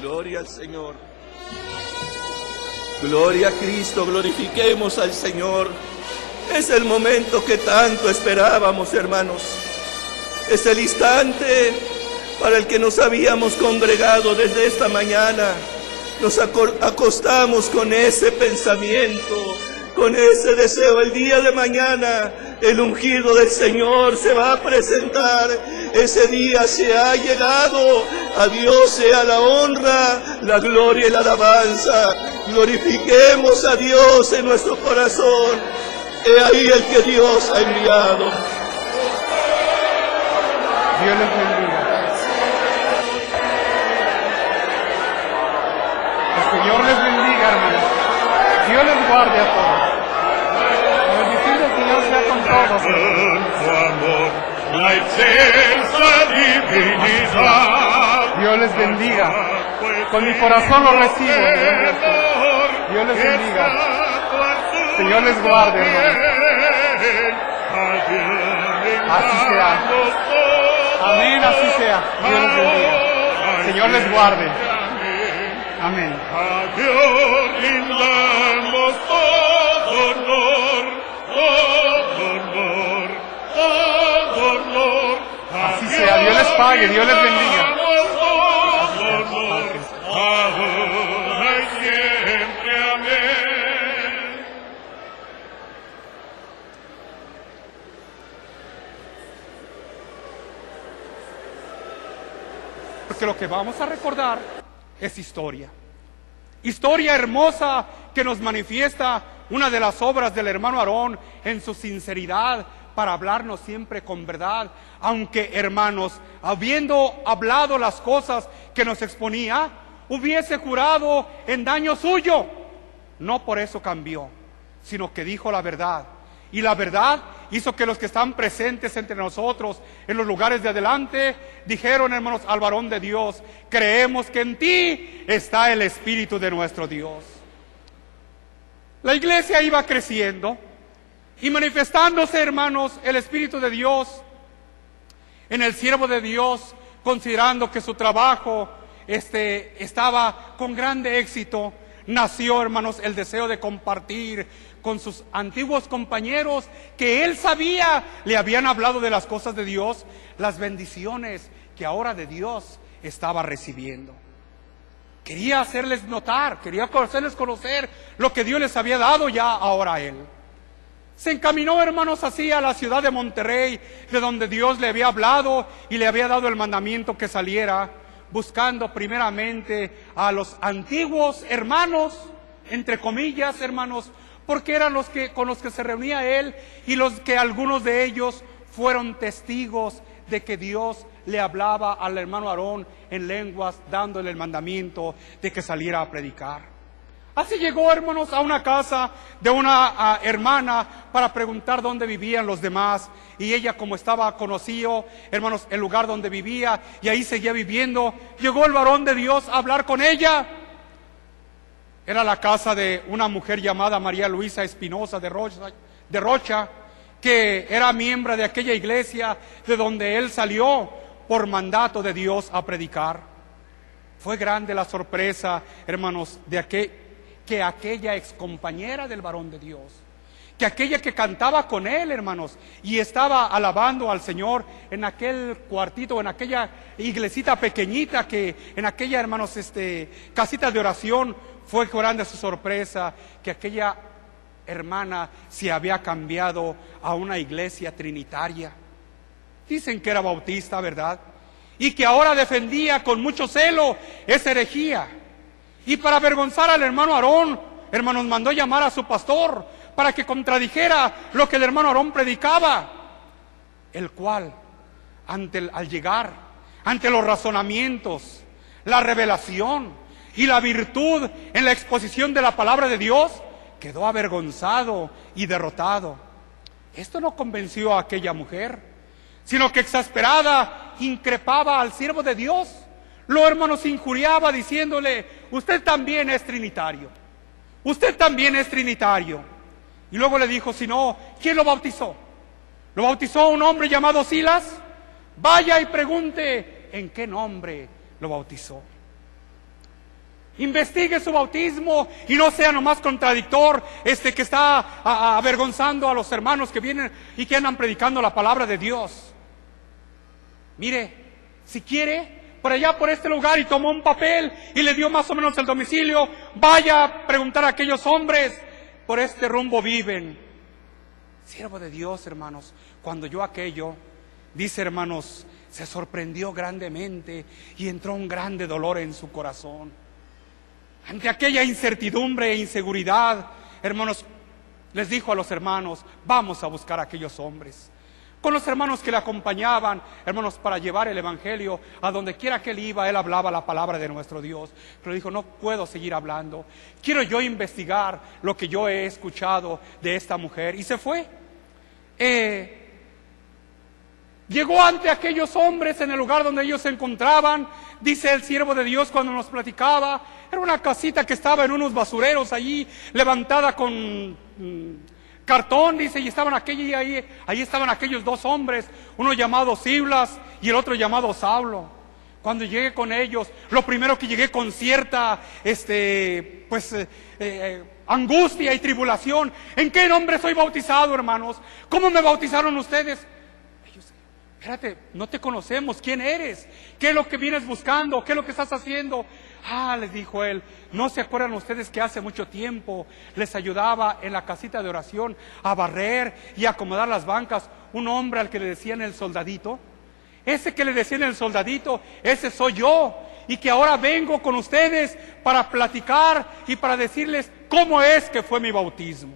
Gloria al Señor. Gloria a Cristo, glorifiquemos al Señor. Es el momento que tanto esperábamos, hermanos. Es el instante para el que nos habíamos congregado desde esta mañana. Nos acostamos con ese pensamiento, con ese deseo. El día de mañana el ungido del Señor se va a presentar. Ese día se ha llegado. A Dios sea la honra, la gloria y la alabanza. Glorifiquemos a Dios en nuestro corazón. He ahí el que Dios ha enviado. Dios les bendiga. El Señor les bendiga, hermanos. Dios les guarde a todos. La bendición del Señor sea con todos. Dios les bendiga. Con mi corazón lo recibo. Dios les bendiga. Señor les guarde, hermanos. Así sea. Amén, así sea. Dios les bendiga. Señor les guarde. Amén. A Dios rindamos todo honor, todo honor, todo honor. Así sea. Dios les pague, Dios les bendiga. Todo honor, ahora y siempre. Amén. Porque lo que vamos a recordar es historia. Historia hermosa que nos manifiesta una de las obras del hermano Aarón en su sinceridad para hablarnos siempre con verdad. Aunque, hermanos, habiendo hablado las cosas que nos exponía, hubiese jurado en daño suyo. No por eso cambió, sino que dijo la verdad. Y la verdad hizo que los que están presentes entre nosotros en los lugares de adelante dijeron, hermanos, al varón de Dios: creemos que en ti está el Espíritu de nuestro Dios. La iglesia iba creciendo y manifestándose, hermanos, el Espíritu de Dios en el siervo de Dios, considerando que su trabajo estaba con grande éxito. Nació, hermanos, el deseo de compartir con sus antiguos compañeros que él sabía, le habían hablado de las cosas de Dios, las bendiciones que ahora de Dios estaba recibiendo. Quería hacerles notar, quería hacerles conocer lo que Dios les había dado ya ahora a él. Se encaminó, hermanos, así a la ciudad de Monterrey, de donde Dios le había hablado y le había dado el mandamiento que saliera, buscando primeramente a los antiguos hermanos, entre comillas, hermanos, porque eran los que con los que se reunía él y los que algunos de ellos fueron testigos de que Dios le hablaba al hermano Aarón en lenguas, dándole el mandamiento de que saliera a predicar. Así llegó, hermanos, a una casa de una hermana para preguntar dónde vivían los demás. Y ella, como estaba conocido, hermanos, el lugar donde vivía y ahí seguía viviendo, llegó el varón de Dios a hablar con ella. Era la casa de una mujer llamada María Luisa Espinosa de Rocha, que era miembro de aquella iglesia de donde él salió por mandato de Dios a predicar. Fue grande la sorpresa, hermanos, que aquella excompañera del varón de Dios, que aquella que cantaba con él, hermanos, y estaba alabando al Señor en aquel cuartito, en aquella iglesita pequeñita, que en aquella, hermanos, casita de oración, fue grande su sorpresa que aquella hermana se había cambiado a una iglesia trinitaria. Dicen que era bautista, ¿verdad? Y que ahora defendía con mucho celo esa herejía. Y para avergonzar al hermano Aarón, hermanos, mandó llamar a su pastor para que contradijera lo que el hermano Aarón predicaba, el cual, al llegar, ante los razonamientos, la revelación y la virtud en la exposición de la palabra de Dios, quedó avergonzado y derrotado. Esto no convenció a aquella mujer, sino que exasperada increpaba al siervo de Dios. Lo, hermanos, injuriaba diciéndole: usted también es trinitario, usted también es trinitario. Y luego le dijo: si no, ¿quién lo bautizó? ¿Lo bautizó un hombre llamado Silas? Vaya y pregunte en qué nombre lo bautizó. Investigue su bautismo y no sea nomás contradictor, que está avergonzando a los hermanos que vienen y que andan predicando la palabra de Dios. Mire, si quiere, por allá por este lugar, y tomó un papel y le dio más o menos el domicilio, vaya a preguntar a aquellos hombres, por este rumbo viven. Siervo de Dios, hermanos, cuando oyó aquello, dice, hermanos, se sorprendió grandemente y entró un grande dolor en su corazón. Ante aquella incertidumbre e inseguridad, hermanos, les dijo a los hermanos, vamos a buscar a aquellos hombres. Con los hermanos que le acompañaban, hermanos, para llevar el evangelio a donde quiera que él iba, él hablaba la palabra de nuestro Dios. Pero dijo, no puedo seguir hablando, quiero yo investigar lo que yo he escuchado de esta mujer. Y se fue. Llegó ante aquellos hombres en el lugar donde ellos se encontraban. Dice el siervo de Dios cuando nos platicaba, era una casita que estaba en unos basureros allí, levantada con cartón, dice, y estaban ahí estaban aquellos dos hombres, uno llamado Silas y el otro llamado Saulo. Cuando llegué con ellos, lo primero que llegué con cierta angustia y tribulación. ¿En qué nombre soy bautizado, hermanos? ¿Cómo me bautizaron ustedes? Ellos, espérate, no te conocemos, ¿quién eres? ¿Qué es lo que vienes buscando? ¿Qué es lo que estás haciendo? Les dijo él, ¿no se acuerdan ustedes que hace mucho tiempo les ayudaba en la casita de oración a barrer y acomodar las bancas un hombre al que le decían el soldadito? Ese que le decían el soldadito, ese soy yo, y que ahora vengo con ustedes para platicar y para decirles cómo es que fue mi bautismo.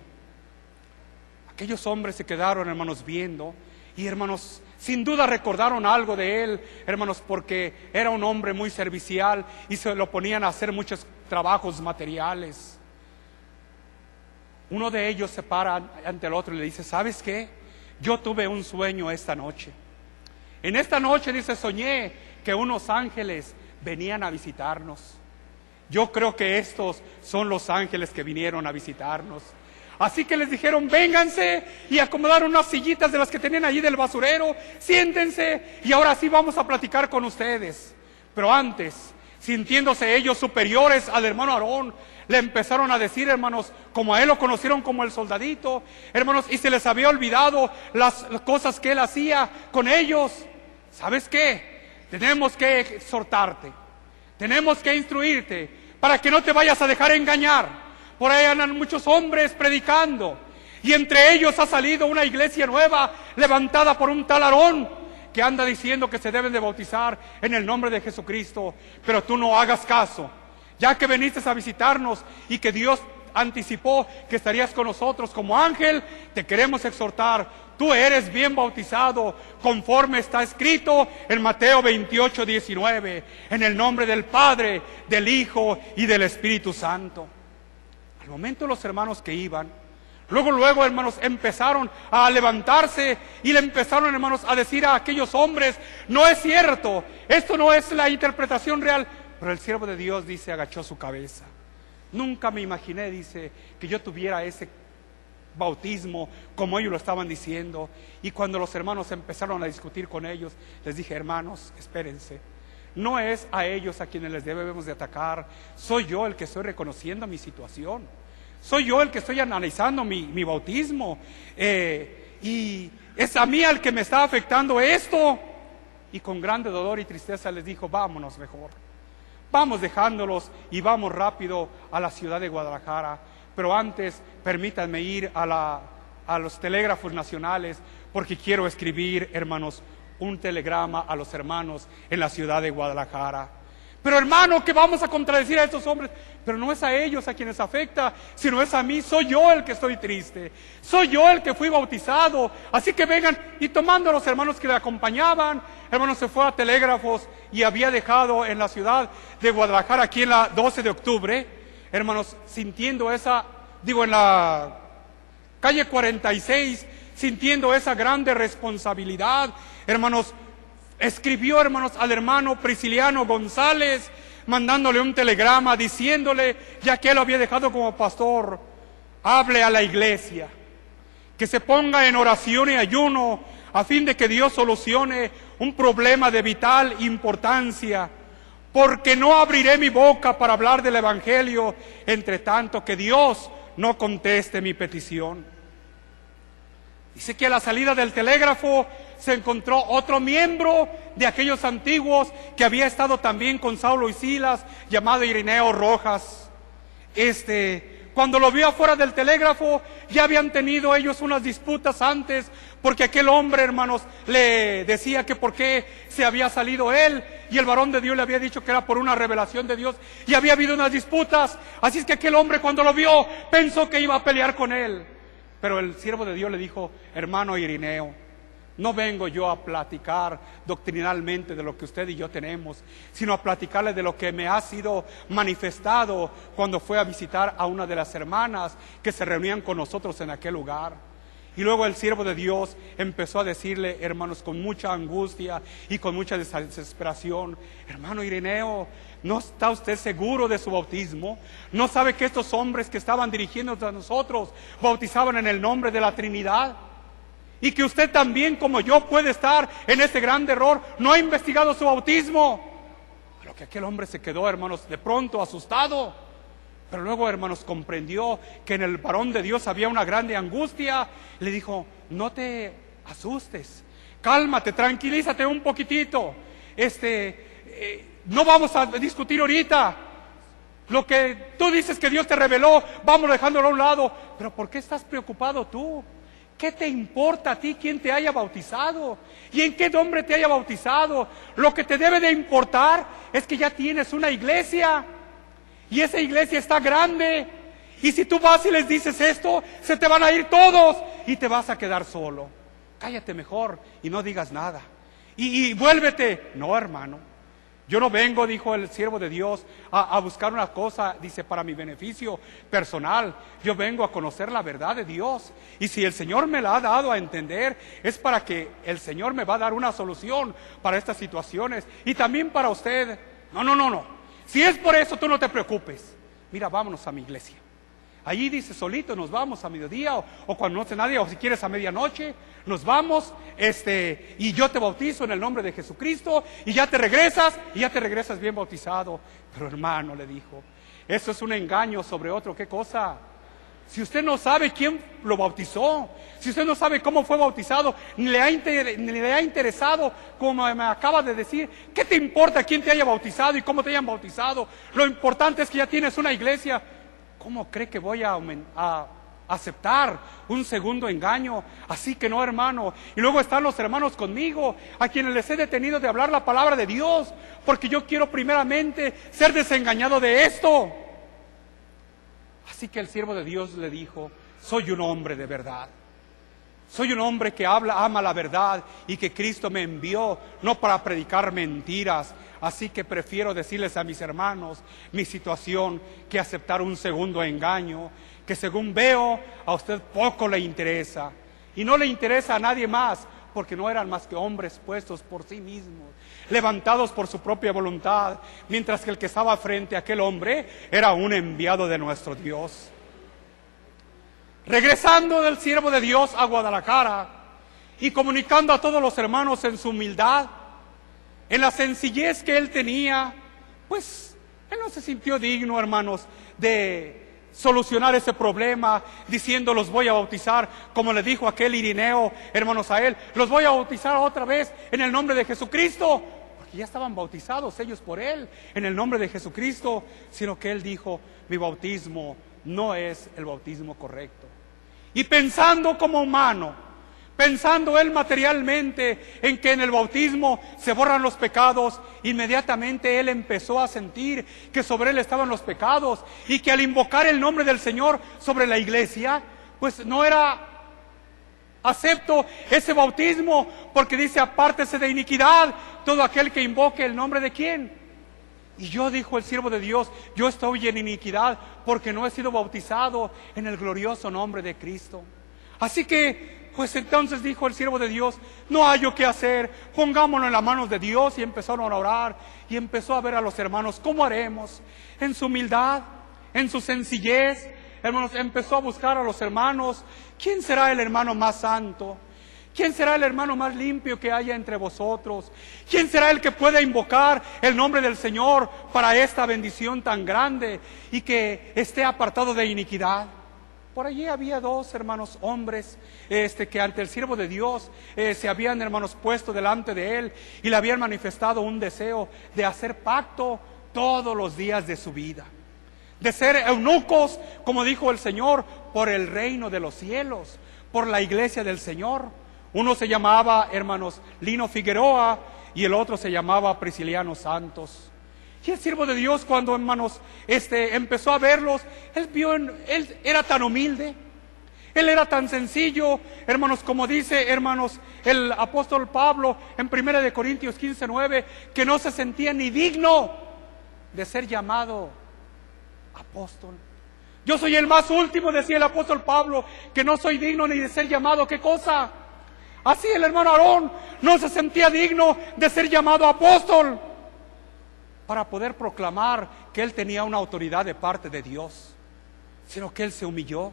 Aquellos hombres se quedaron, hermanos, viendo, y hermanos, sin duda recordaron algo de él, hermanos, porque era un hombre muy servicial y se lo ponían a hacer muchos trabajos materiales. Uno de ellos se para ante el otro y le dice, ¿sabes qué? Yo tuve un sueño esta noche. En esta noche, dice, soñé que unos ángeles venían a visitarnos. Yo creo que estos son los ángeles que vinieron a visitarnos. Así que les dijeron, vénganse, y acomodaron unas sillitas de las que tenían allí del basurero, siéntense, y ahora sí vamos a platicar con ustedes. Pero antes, sintiéndose ellos superiores al hermano Aarón, le empezaron a decir, hermanos, como a él lo conocieron como el soldadito, hermanos, y se les había olvidado las cosas que él hacía con ellos. ¿Sabes qué? Tenemos que exhortarte, tenemos que instruirte, para que no te vayas a dejar engañar. Por ahí andan muchos hombres predicando, y entre ellos ha salido una iglesia nueva, levantada por un tal Aarón, que anda diciendo que se deben de bautizar en el nombre de Jesucristo. Pero tú no hagas caso, ya que viniste a visitarnos y que Dios anticipó que estarías con nosotros como ángel, te queremos exhortar. Tú eres bien bautizado, conforme está escrito en Mateo 28:19, en el nombre del Padre, del Hijo y del Espíritu Santo. Al momento los hermanos que iban, luego, hermanos, empezaron a levantarse y le empezaron, hermanos, a decir a aquellos hombres, no es cierto, esto no es la interpretación real. Pero el siervo de Dios, dice, agachó su cabeza. Nunca me imaginé, dice, que yo tuviera ese bautismo como ellos lo estaban diciendo. Y cuando los hermanos empezaron a discutir con ellos, les dije, hermanos, espérense, no es a ellos a quienes les debemos de atacar, soy yo el que estoy reconociendo mi situación, soy yo el que estoy analizando mi bautismo, y es a mí al que me está afectando esto. Y con grande dolor y tristeza les dijo, vámonos mejor, vamos dejándolos y vamos rápido a la ciudad de Guadalajara. Pero antes permítanme ir a los telégrafos nacionales, porque quiero escribir, hermanos, un telegrama a los hermanos en la ciudad de Guadalajara. Pero hermano, que vamos a contradecir a estos hombres. Pero no es a ellos a quienes afecta, sino es a mí. Soy yo el que estoy triste, soy yo el que fui bautizado. Así que vengan. Y tomando a los hermanos que le acompañaban, hermanos, se fue a telégrafos y había dejado en la ciudad de Guadalajara, aquí en la 12 de octubre, hermanos, sintiendo en la calle 46, sintiendo esa grande responsabilidad, hermanos, escribió, hermanos, al hermano Prisciliano González, mandándole un telegrama, diciéndole, ya que él lo había dejado como pastor, hable a la iglesia, que se ponga en oración y ayuno, a fin de que Dios solucione un problema de vital importancia, porque no abriré mi boca para hablar del Evangelio, entre tanto que Dios no conteste mi petición. Dice que a la salida del telégrafo se encontró otro miembro de aquellos antiguos que había estado también con Saulo y Silas, llamado Irineo Rojas. Cuando lo vio afuera del telégrafo, ya habían tenido ellos unas disputas antes, porque aquel hombre, hermanos, le decía que por qué se había salido él, y el varón de Dios le había dicho que era por una revelación de Dios, y había habido unas disputas. Así es que aquel hombre, cuando lo vio, pensó que iba a pelear con él. Pero el siervo de Dios le dijo: hermano Irineo, no vengo yo a platicar doctrinalmente de lo que usted y yo tenemos, sino a platicarle de lo que me ha sido manifestado cuando fue a visitar a una de las hermanas que se reunían con nosotros en aquel lugar. Y luego el siervo de Dios empezó a decirle, hermanos, con mucha angustia y con mucha desesperación: hermano Irineo, ¿no está usted seguro de su bautismo? ¿No sabe que estos hombres que estaban dirigiéndose a nosotros bautizaban en el nombre de la Trinidad? Y que usted también, como yo, puede estar en ese gran error. No ha investigado su bautismo. Pero que aquel hombre se quedó, hermanos, de pronto asustado. Pero luego, hermanos, comprendió que en el varón de Dios había una grande angustia. Le dijo: no te asustes, cálmate, tranquilízate un poquitito. No vamos a discutir ahorita. Lo que tú dices que Dios te reveló, vamos dejándolo a un lado. Pero ¿por qué estás preocupado tú? ¿Qué te importa a ti quién te haya bautizado? ¿Y en qué nombre te haya bautizado? Lo que te debe de importar es que ya tienes una iglesia. Y esa iglesia está grande. Y si tú vas y les dices esto, se te van a ir todos y te vas a quedar solo. Cállate mejor y no digas nada. Y vuélvete. No, hermano. Yo no vengo, dijo el siervo de Dios, a buscar una cosa, dice, para mi beneficio personal. Yo vengo a conocer la verdad de Dios. Y si el Señor me la ha dado a entender, es para que el Señor me va a dar una solución para estas situaciones. Y también para usted. No. Si es por eso, tú no te preocupes. Mira, vámonos a mi iglesia. Allí dice, solito nos vamos a mediodía o cuando no esté nadie, o si quieres a medianoche, nos vamos, y yo te bautizo en el nombre de Jesucristo, y ya te regresas bien bautizado. Pero hermano, le dijo, eso es un engaño sobre otro. ¿Qué cosa? Si usted no sabe quién lo bautizó, si usted no sabe cómo fue bautizado, ni le ha interesado, como me acaba de decir, ¿qué te importa quién te haya bautizado y cómo te hayan bautizado? Lo importante es que ya tienes una iglesia. ¿Cómo cree que voy a aceptar un segundo engaño? Así que no, hermano. Y luego están los hermanos conmigo, a quienes les he detenido de hablar la palabra de Dios, porque yo quiero primeramente ser desengañado de esto. Así que el siervo de Dios le dijo: soy un hombre de verdad. Soy un hombre que ama la verdad y que Cristo me envió, no para predicar mentiras. Así que prefiero decirles a mis hermanos mi situación que aceptar un segundo engaño, que según veo a usted poco le interesa. Y no le interesa a nadie más, porque no eran más que hombres puestos por sí mismos, levantados por su propia voluntad, mientras que el que estaba frente a aquel hombre era un enviado de nuestro Dios. Regresando del siervo de Dios a Guadalajara y comunicando a todos los hermanos en su humildad, en la sencillez que él tenía, pues él no se sintió digno, hermanos, de solucionar ese problema diciendo: los voy a bautizar, como le dijo aquel Irineo, hermanos, a él, los voy a bautizar otra vez en el nombre de Jesucristo, porque ya estaban bautizados ellos por él en el nombre de Jesucristo. Sino que él dijo: mi bautismo no es el bautismo correcto. Y pensando como humano, pensando él materialmente en que en el bautismo se borran los pecados, inmediatamente él empezó a sentir que sobre él estaban los pecados y que al invocar el nombre del Señor sobre la iglesia, pues no era acepto ese bautismo, porque dice: apártese de iniquidad todo aquel que invoque el nombre de ¿quién? Y yo, dijo el siervo de Dios, yo estoy en iniquidad porque no he sido bautizado en el glorioso nombre de Cristo. Así que, pues entonces dijo el siervo de Dios: no hay yo qué hacer, pongámonos en las manos de Dios. Y empezaron a orar y empezó a ver a los hermanos cómo haremos. En su humildad, en su sencillez, hermanos, empezó a buscar a los hermanos. ¿Quién será el hermano más santo? ¿Quién será el hermano más limpio que haya entre vosotros? ¿Quién será el que pueda invocar el nombre del Señor para esta bendición tan grande y que esté apartado de iniquidad? Por allí había dos hermanos hombres que ante el siervo de Dios se habían, hermanos, puesto delante de él y le habían manifestado un deseo de hacer pacto todos los días de su vida, de ser eunucos, como dijo el Señor, por el reino de los cielos, por la iglesia del Señor. Uno se llamaba, hermanos, Lino Figueroa y el otro se llamaba Prisciliano Santos. Y el siervo de Dios, cuando, hermanos, empezó a verlos, él era tan humilde, él era tan sencillo, hermanos, como dice, hermanos, el apóstol Pablo en 1 Corintios 15:9, que no se sentía ni digno de ser llamado apóstol. Yo soy el más último, decía el apóstol Pablo, que no soy digno ni de ser llamado, ¿qué cosa? Así el hermano Aarón no se sentía digno de ser llamado apóstol, para poder proclamar que él tenía una autoridad de parte de Dios, sino que él se humilló,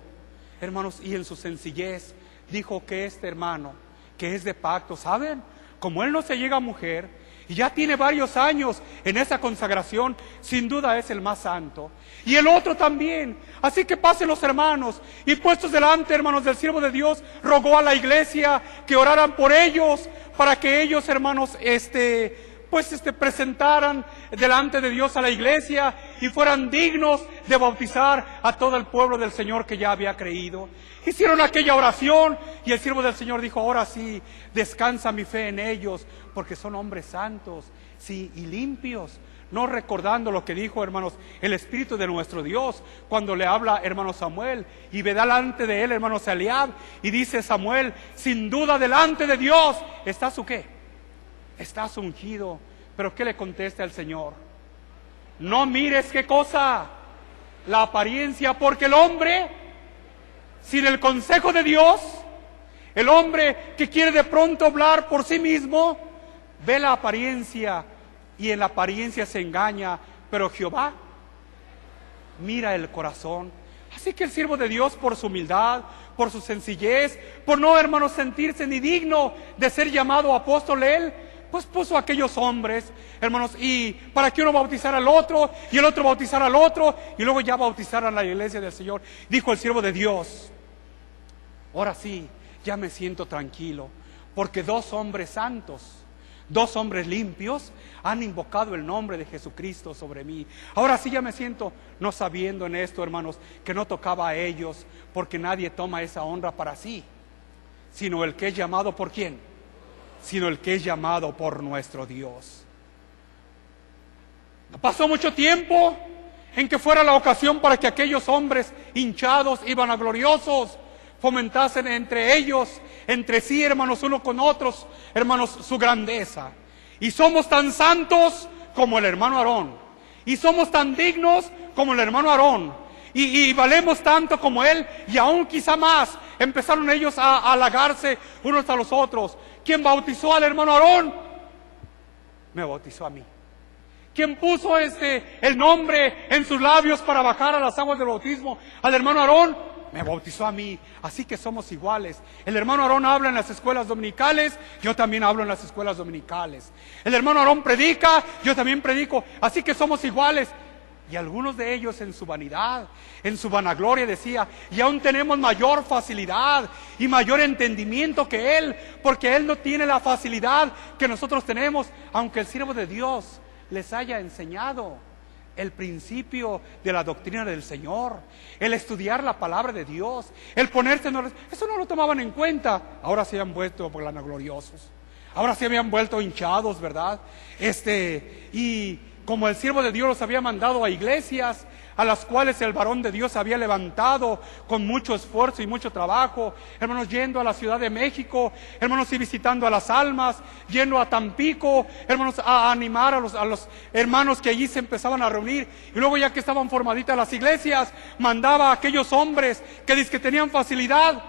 hermanos, y en su sencillez dijo que este hermano, que es de pacto, ¿saben? Como él no se llega a mujer y ya tiene varios años en esa consagración, sin duda es el más santo. Y el otro también. Así que pasen los hermanos y puestos delante, hermanos, del siervo de Dios, rogó a la iglesia que oraran por ellos, para que ellos, hermanos, presentaran delante de Dios a la iglesia y fueran dignos de bautizar a todo el pueblo del Señor que ya había creído. Hicieron aquella oración y el siervo del Señor dijo: ahora sí, descansa mi fe en ellos, porque son hombres santos, sí, y limpios. No recordando lo que dijo, hermanos, el Espíritu de nuestro Dios cuando le habla, hermano Samuel, y ve delante de él, hermanos, Eliab, y dice Samuel: sin duda delante de Dios está su ¿qué? Estás ungido. Pero ¿qué le contesta el Señor? No mires ¿qué cosa? La apariencia, porque el hombre sin el consejo de Dios, el hombre que quiere de pronto hablar por sí mismo, ve la apariencia y en la apariencia se engaña, pero Jehová mira el corazón. Así que el siervo de Dios, por su humildad, por su sencillez, por no, hermanos, sentirse ni digno de ser llamado apóstol, él pues puso a aquellos hombres, hermanos, y para que uno bautizara al otro y el otro bautizara al otro y luego ya bautizaran a la iglesia del Señor. Dijo el siervo de Dios: ahora sí, ya me siento tranquilo, porque dos hombres santos, dos hombres limpios han invocado el nombre de Jesucristo sobre mí. Ahora sí ya me siento, no sabiendo en esto, hermanos, que no tocaba a ellos, porque nadie toma esa honra para sí, sino el que es llamado ¿por quién? Sino el que es llamado por nuestro Dios. No pasó mucho tiempo en que fuera la ocasión para que aquellos hombres hinchados y vanagloriosos fomentasen entre ellos, entre sí, hermanos, uno con otros, hermanos, su grandeza. Y somos tan santos como el hermano Aarón, y somos tan dignos como el hermano Aarón, y valemos tanto como él, y aún quizá más. Empezaron ellos a halagarse unos a los otros. ¿Quién bautizó al hermano Aarón? Me bautizó a mí. ¿Quién puso el nombre en sus labios para bajar a las aguas del bautismo al hermano Aarón? Me bautizó a mí. Así que somos iguales. El hermano Aarón habla en las escuelas dominicales, yo también hablo en las escuelas dominicales. El hermano Aarón predica, yo también predico. Así que somos iguales. Y algunos de ellos en su vanidad, en su vanagloria decía: y aún tenemos mayor facilidad y mayor entendimiento que él, porque él no tiene la facilidad que nosotros tenemos, aunque el siervo de Dios les haya enseñado el principio de la doctrina del Señor, el estudiar la palabra de Dios, el ponerse en oración. Eso no lo tomaban en cuenta. Ahora se habían vuelto vanagloriosos, ahora se habían vuelto hinchados, ¿verdad? Y como el siervo de Dios los había mandado a iglesias a las cuales el varón de Dios había levantado con mucho esfuerzo y mucho trabajo, hermanos, yendo a la Ciudad de México, hermanos, y visitando a las almas, yendo a Tampico, hermanos, a animar a los hermanos que allí se empezaban a reunir, y luego ya que estaban formaditas las iglesias, mandaba a aquellos hombres que dizque tenían facilidad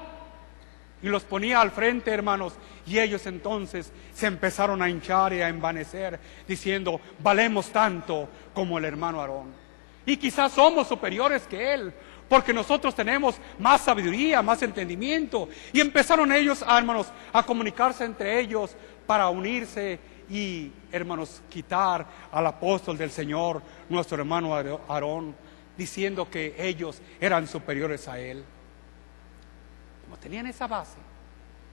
y los ponía al frente, hermanos, y ellos entonces se empezaron a hinchar y a envanecer, diciendo: valemos tanto como el hermano Aarón. Y quizás somos superiores que Él, porque nosotros tenemos más sabiduría, más entendimiento. Y empezaron ellos, hermanos, a comunicarse entre ellos para unirse y, hermanos, quitar al apóstol del Señor, nuestro hermano Aarón, diciendo que ellos eran superiores a él. Como tenían esa base,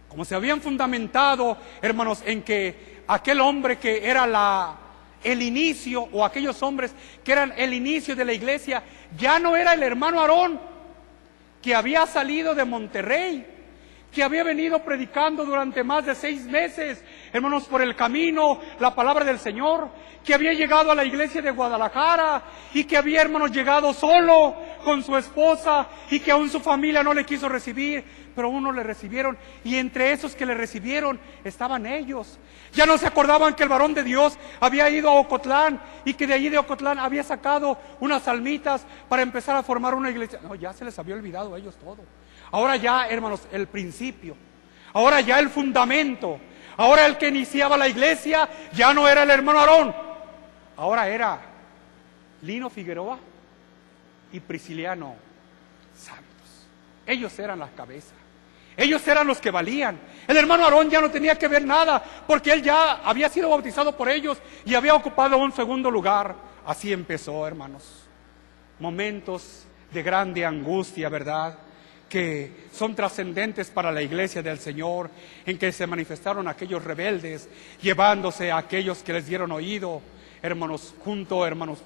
como se habían fundamentado, hermanos, en que aquel hombre que era el inicio, o aquellos hombres que eran el inicio de la iglesia, ya no era el hermano Aarón, que había salido de Monterrey, que había venido predicando durante más de 6 meses, hermanos, por el camino, la palabra del Señor, que había llegado a la iglesia de Guadalajara, y que había, hermanos, llegado solo con su esposa, y que aún su familia no le quiso recibir, pero uno le recibieron, y entre esos que le recibieron estaban ellos. Ya no se acordaban que el varón de Dios había ido a Ocotlán, y que de allí de Ocotlán había sacado unas almitas para empezar a formar una iglesia. No, ya se les había olvidado a ellos todo. Ahora ya, hermanos, el principio, ahora ya el fundamento, ahora el que iniciaba la iglesia ya no era el hermano Aarón, ahora era Lino Figueroa y Prisciliano Santos. Ellos eran las cabezas, ellos eran los que valían. El hermano Aarón ya no tenía que ver nada, porque él ya había sido bautizado por ellos y había ocupado un segundo lugar. Así empezó, hermanos, momentos de grande angustia, ¿verdad?, que son trascendentes para la iglesia del Señor, en que se manifestaron aquellos rebeldes, llevándose a aquellos que les dieron oído, hermanos, junto, hermanos,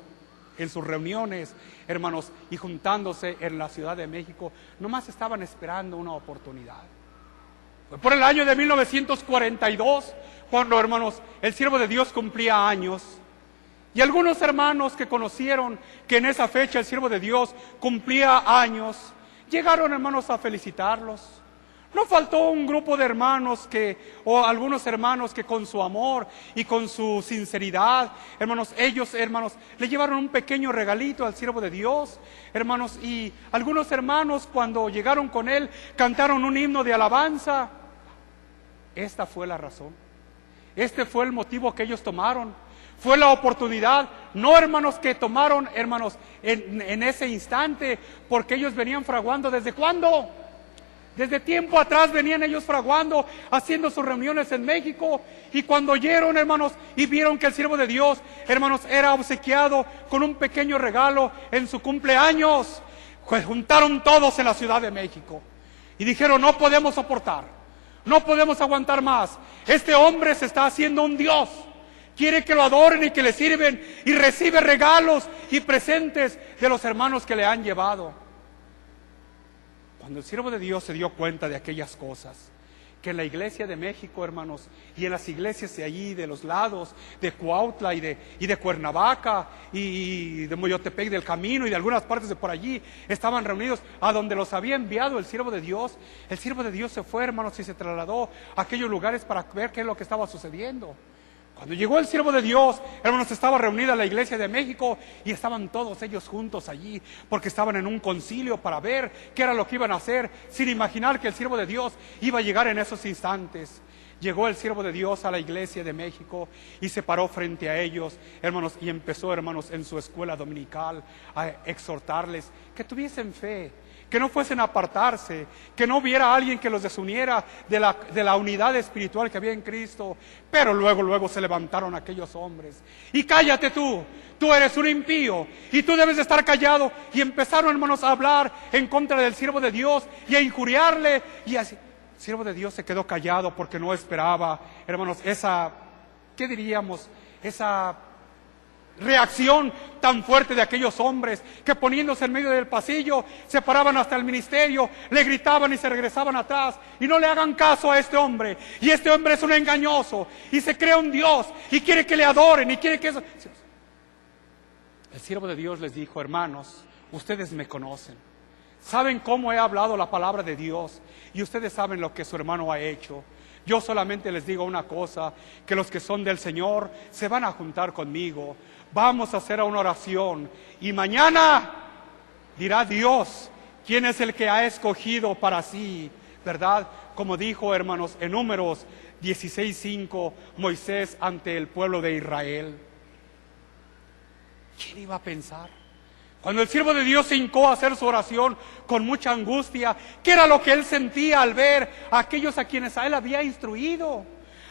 en sus reuniones, hermanos, y juntándose en la Ciudad de México, nomás estaban esperando una oportunidad. Fue por el año de 1942, cuando, hermanos, el siervo de Dios cumplía años, y algunos hermanos que conocieron que en esa fecha el siervo de Dios cumplía años, llegaron, hermanos, a felicitarlos. No faltó un grupo de hermanos o algunos hermanos que con su amor y con su sinceridad, hermanos, ellos, hermanos, le llevaron un pequeño regalito al siervo de Dios, hermanos, y algunos hermanos cuando llegaron con él cantaron un himno de alabanza. Esta fue la razón, este fue el motivo que ellos tomaron. Fue la oportunidad, no, hermanos, que tomaron, hermanos, en ese instante, porque ellos venían fraguando. ¿Desde cuándo? Desde tiempo atrás venían ellos fraguando, haciendo sus reuniones en México. Y cuando oyeron, hermanos, y vieron que el siervo de Dios, hermanos, era obsequiado con un pequeño regalo en su cumpleaños, pues juntaron todos en la Ciudad de México y dijeron: no podemos soportar, no podemos aguantar más. Este hombre se está haciendo un Dios. Quiere que lo adoren y que le sirven, y recibe regalos y presentes de los hermanos que le han llevado. Cuando el siervo de Dios se dio cuenta de aquellas cosas, que en la iglesia de México, hermanos, y en las iglesias de allí, de los lados, de Cuautla y de Cuernavaca, y de Moyotepec del Camino, y de algunas partes de por allí, estaban reunidos a donde los había enviado el siervo de Dios se fue, hermanos, y se trasladó a aquellos lugares para ver qué es lo que estaba sucediendo. Cuando llegó el siervo de Dios, hermanos, estaba reunida la iglesia de México y estaban todos ellos juntos allí, porque estaban en un concilio para ver qué era lo que iban a hacer, sin imaginar que el siervo de Dios iba a llegar en esos instantes. Llegó el siervo de Dios a la iglesia de México y se paró frente a ellos, hermanos, y empezó, hermanos, en su escuela dominical a exhortarles que tuviesen fe, que no fuesen a apartarse, que no hubiera alguien que los desuniera de la unidad espiritual que había en Cristo. Pero luego se levantaron aquellos hombres: y cállate tú eres un impío, y tú debes de estar callado. Y empezaron, hermanos, a hablar en contra del siervo de Dios y a injuriarle, y así. El siervo de Dios se quedó callado porque no esperaba, hermanos, esa reacción tan fuerte de aquellos hombres, que poniéndose en medio del pasillo se paraban hasta el ministerio, le gritaban y se regresaban atrás: y no le hagan caso a este hombre, y este hombre es un engañoso y se cree un Dios y quiere que le adoren y quiere que eso. El siervo de Dios les dijo: hermanos, ustedes me conocen, saben cómo he hablado la palabra de Dios, y ustedes saben lo que su hermano ha hecho. Yo solamente les digo una cosa: que los que son del Señor se van a juntar conmigo, vamos a hacer una oración, y mañana dirá Dios quién es el que ha escogido para sí, ¿verdad? Como dijo, hermanos, en Números 16:5, Moisés ante el pueblo de Israel. ¿Quién iba a pensar? Cuando el siervo de Dios se hincó a hacer su oración con mucha angustia, ¿qué era lo que él sentía al ver a aquellos a quienes a él había instruido?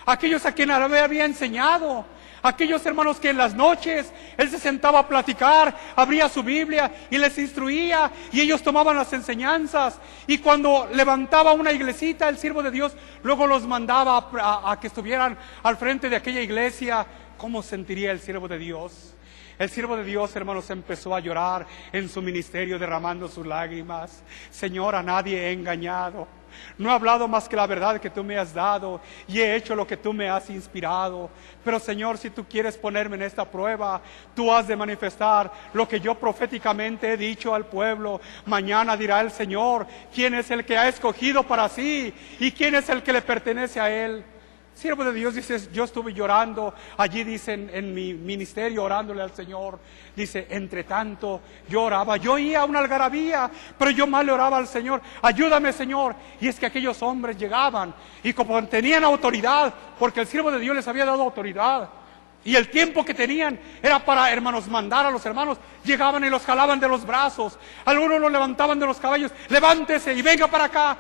Aquellos a quienes había enseñado, aquellos hermanos que en las noches él se sentaba a platicar, abría su Biblia y les instruía, y ellos tomaban las enseñanzas, y cuando levantaba una iglesita, el siervo de Dios luego los mandaba a que estuvieran al frente de aquella iglesia. ¿Cómo sentiría el siervo de Dios? El siervo de Dios, hermanos, empezó a llorar en su ministerio, derramando sus lágrimas. Señor, a nadie he engañado. No he hablado más que la verdad que tú me has dado, y he hecho lo que tú me has inspirado. Pero Señor, si tú quieres ponerme en esta prueba, tú has de manifestar lo que yo proféticamente he dicho al pueblo. Mañana dirá el Señor quién es el que ha escogido para sí y quién es el que le pertenece a Él. Siervo de Dios dice, yo estuve llorando allí, dice, en mi ministerio, orándole al Señor. Dice, entre tanto yo oraba, yo oía una algarabía, pero yo más le oraba al Señor, ayúdame Señor. Y es que aquellos hombres llegaban y como tenían autoridad, porque el siervo de Dios les había dado autoridad, y el tiempo que tenían era para, hermanos, mandar a los hermanos, llegaban y los jalaban de los brazos, algunos los levantaban de los caballos, levántese y venga para acá.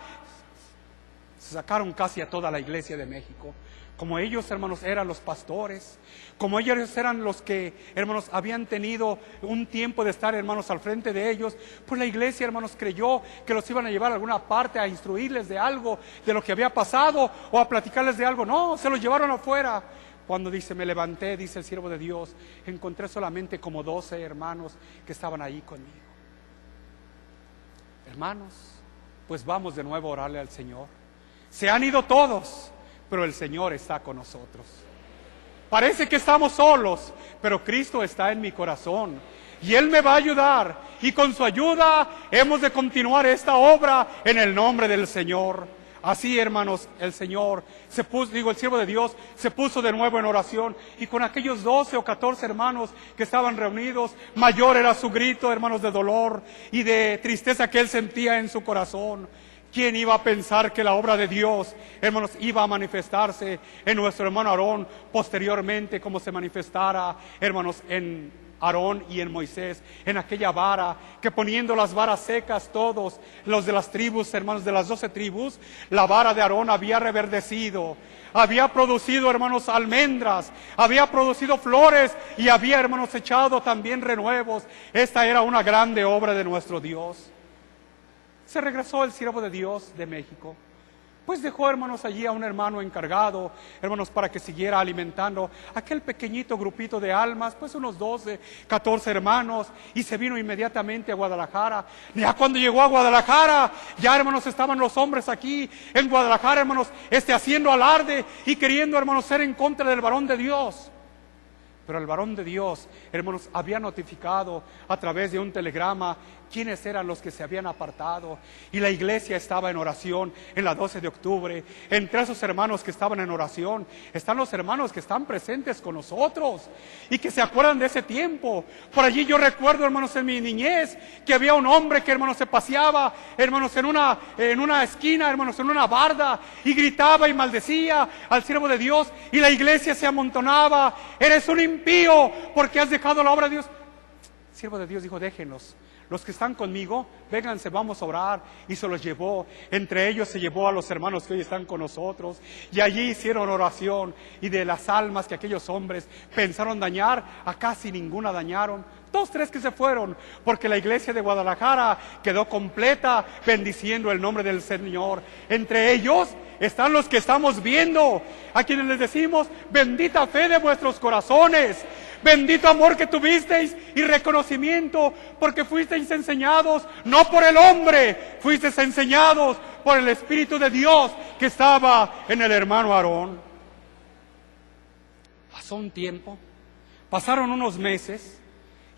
Se sacaron casi a toda la iglesia de México. Como ellos, hermanos, eran los pastores, como ellos eran los que, hermanos, habían tenido un tiempo de estar, hermanos, al frente de ellos, pues la iglesia, hermanos, creyó que los iban a llevar a alguna parte a instruirles de algo, de lo que había pasado, o a platicarles de algo. No, se los llevaron afuera. Cuando dice, me levanté, dice el siervo de Dios, encontré solamente como 12 hermanos que estaban ahí conmigo. Hermanos, pues vamos de nuevo a orarle al Señor. Se han ido todos, pero el Señor está con nosotros. Parece que estamos solos, pero Cristo está en mi corazón y Él me va a ayudar, y con su ayuda hemos de continuar esta obra en el nombre del Señor. Así, hermanos, el Señor se puso, el siervo de Dios se puso de nuevo en oración, y con aquellos 12 o 14 hermanos que estaban reunidos, mayor era su grito, hermanos, de dolor y de tristeza que él sentía en su corazón. ¿Quién iba a pensar que la obra de Dios, hermanos, iba a manifestarse en nuestro hermano Aarón posteriormente, como se manifestara, hermanos, en Aarón y en Moisés, en aquella vara, que poniendo las varas secas todos, los de las tribus, hermanos, de las 12 tribus, la vara de Aarón había reverdecido, había producido, hermanos, almendras, había producido flores, y había, hermanos, echado también renuevos. Esta era una grande obra de nuestro Dios. Se regresó el siervo de Dios de México, pues dejó, hermanos, allí a un hermano encargado, hermanos, para que siguiera alimentando aquel pequeñito grupito de almas, pues unos 12, 14 hermanos, y se vino inmediatamente a Guadalajara. Ya cuando llegó a Guadalajara, ya, hermanos, estaban los hombres aquí en Guadalajara, hermanos, haciendo alarde y queriendo, hermanos, ser en contra del varón de Dios. Pero el varón de Dios, hermanos, había notificado a través de un telegrama quiénes eran los que se habían apartado, y la iglesia estaba en oración en la 12 de octubre. Entre esos hermanos que estaban en oración están los hermanos que están presentes con nosotros y que se acuerdan de ese tiempo. Por allí yo recuerdo, hermanos, en mi niñez, que había un hombre que, hermanos, se paseaba, hermanos, en una esquina, hermanos, en una barda, y gritaba y maldecía al siervo de Dios, y la iglesia se amontonaba. Eres un impío porque has dejado la obra de Dios. El siervo de Dios dijo, déjenos, los que están conmigo, vénganse, vamos a orar. Y se los llevó. Entre ellos se llevó a los hermanos que hoy están con nosotros, y allí hicieron oración, y de las almas que aquellos hombres pensaron dañar, a casi ninguna dañaron. 2, 3 que se fueron, porque la iglesia de Guadalajara quedó completa bendiciendo el nombre del Señor. Entre ellos están los que estamos viendo, a quienes les decimos, bendita fe de vuestros corazones, bendito amor que tuvisteis y reconocimiento, porque fuisteis enseñados no por el hombre, fuisteis enseñados por el Espíritu de Dios que estaba en el hermano Aarón. Pasó un tiempo, pasaron unos meses,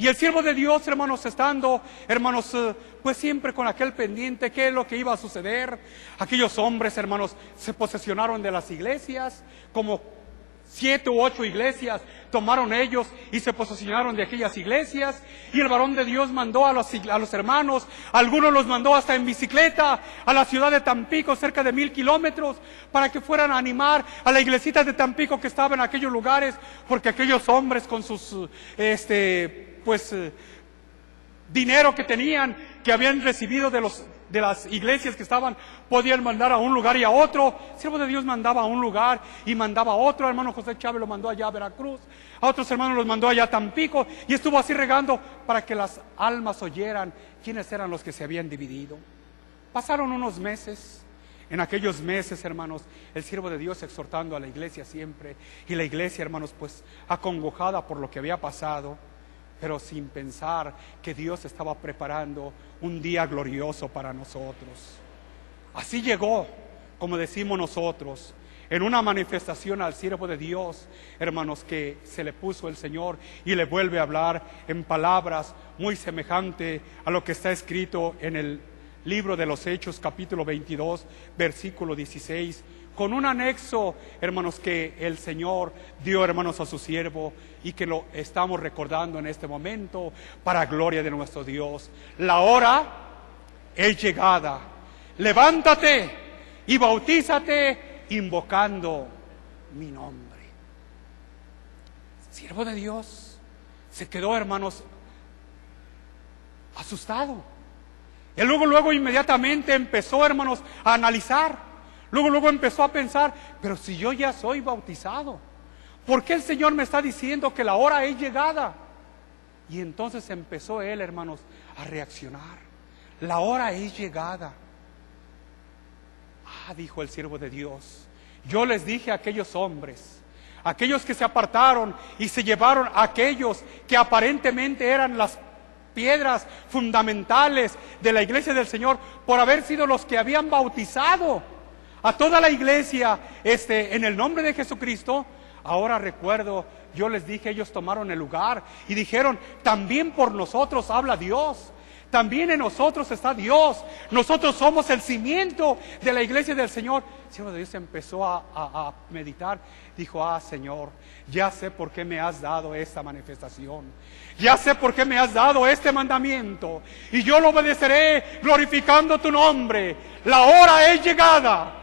y el siervo de Dios, hermanos, estando, hermanos, pues siempre con aquel pendiente, qué es lo que iba a suceder. Aquellos hombres, hermanos, se posesionaron de las iglesias, como 7 u 8 iglesias tomaron ellos y se posesionaron de aquellas iglesias. Y el varón de Dios mandó a los hermanos, algunos los mandó hasta en bicicleta a la ciudad de Tampico, cerca de 1000 kilómetros, para que fueran a animar a la iglesita de Tampico que estaba en aquellos lugares, porque aquellos hombres con sus dinero que tenían, que habían recibido de las iglesias que estaban, podían mandar a un lugar y a otro. El siervo de Dios mandaba a un lugar y mandaba a otro. Hermano José Chávez lo mandó allá a Veracruz, a otros hermanos los mandó allá a Tampico, y estuvo así regando para que las almas oyeran quiénes eran los que se habían dividido. Pasaron unos meses. En aquellos meses, hermanos, el siervo de Dios exhortando a la iglesia siempre, y la iglesia, hermanos, pues acongojada por lo que había pasado, pero sin pensar que Dios estaba preparando un día glorioso para nosotros. Así llegó, como decimos nosotros, en una manifestación al siervo de Dios, hermanos, que se le puso el Señor y le vuelve a hablar en palabras muy semejantes a lo que está escrito en el libro de los Hechos, capítulo 22, versículo 16, con un anexo, hermanos, que el Señor dio, hermanos, a su siervo, y que lo estamos recordando en este momento para gloria de nuestro Dios. La hora es llegada. Levántate y bautízate invocando mi nombre. El siervo de Dios se quedó, hermanos, asustado. Y luego inmediatamente empezó, hermanos, a analizar. Luego empezó a pensar, pero si yo ya soy bautizado, ¿por qué el Señor me está diciendo que la hora es llegada? Y entonces empezó él, hermanos, a reaccionar. La hora es llegada. Dijo el siervo de Dios, yo les dije a aquellos hombres, aquellos que se apartaron y se llevaron a aquellos que aparentemente eran las piedras fundamentales de la iglesia del Señor, por haber sido los que habían bautizado a toda la iglesia en el nombre de Jesucristo. Ahora recuerdo, yo les dije, ellos tomaron el lugar y dijeron, también por nosotros habla Dios, también en nosotros está Dios, nosotros somos el cimiento de la iglesia del Señor. El siervo de Dios empezó a meditar, dijo, Señor, ya sé por qué me has dado esta manifestación, ya sé por qué me has dado este mandamiento, y yo lo obedeceré glorificando tu nombre. La hora es llegada.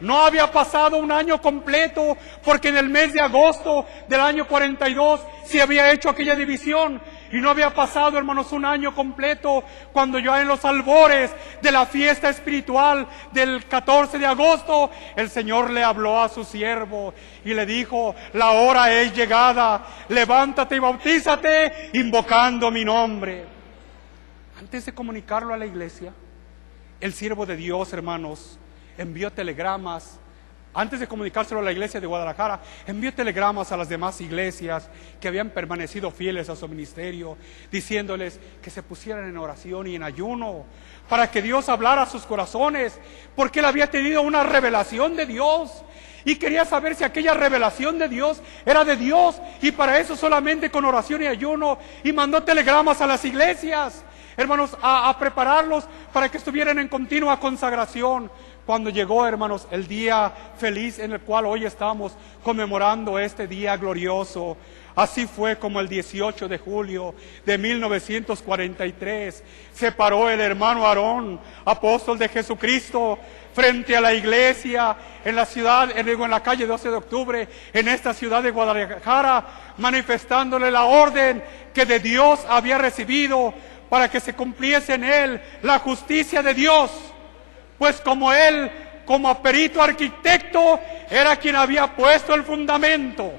No había pasado un año completo, porque en el mes de agosto del año 42 se había hecho aquella división, y no había pasado, hermanos, un año completo, cuando ya en los albores de la fiesta espiritual del 14 de agosto, el Señor le habló a su siervo y le dijo, la hora es llegada, levántate y bautízate invocando mi nombre. Antes de comunicarlo a la iglesia, el siervo de Dios, hermanos, envió telegramas. Antes de comunicárselo a la iglesia de Guadalajara, envió telegramas a las demás iglesias que habían permanecido fieles a su ministerio, diciéndoles que se pusieran en oración y en ayuno, para que Dios hablara a sus corazones, porque él había tenido una revelación de Dios, y quería saber si aquella revelación de Dios era de Dios, y para eso solamente con oración y ayuno, y mandó telegramas a las iglesias, hermanos, a prepararlos para que estuvieran en continua consagración. Cuando llegó, hermanos, el día feliz en el cual hoy estamos conmemorando este día glorioso, así fue como el 18 de julio de 1943 se paró el hermano Aarón, apóstol de Jesucristo, frente a la iglesia en la ciudad, en la calle 12 de octubre, en esta ciudad de Guadalajara, manifestándole la orden que de Dios había recibido para que se cumpliese en él la justicia de Dios. Pues como él, como perito arquitecto, era quien había puesto el fundamento,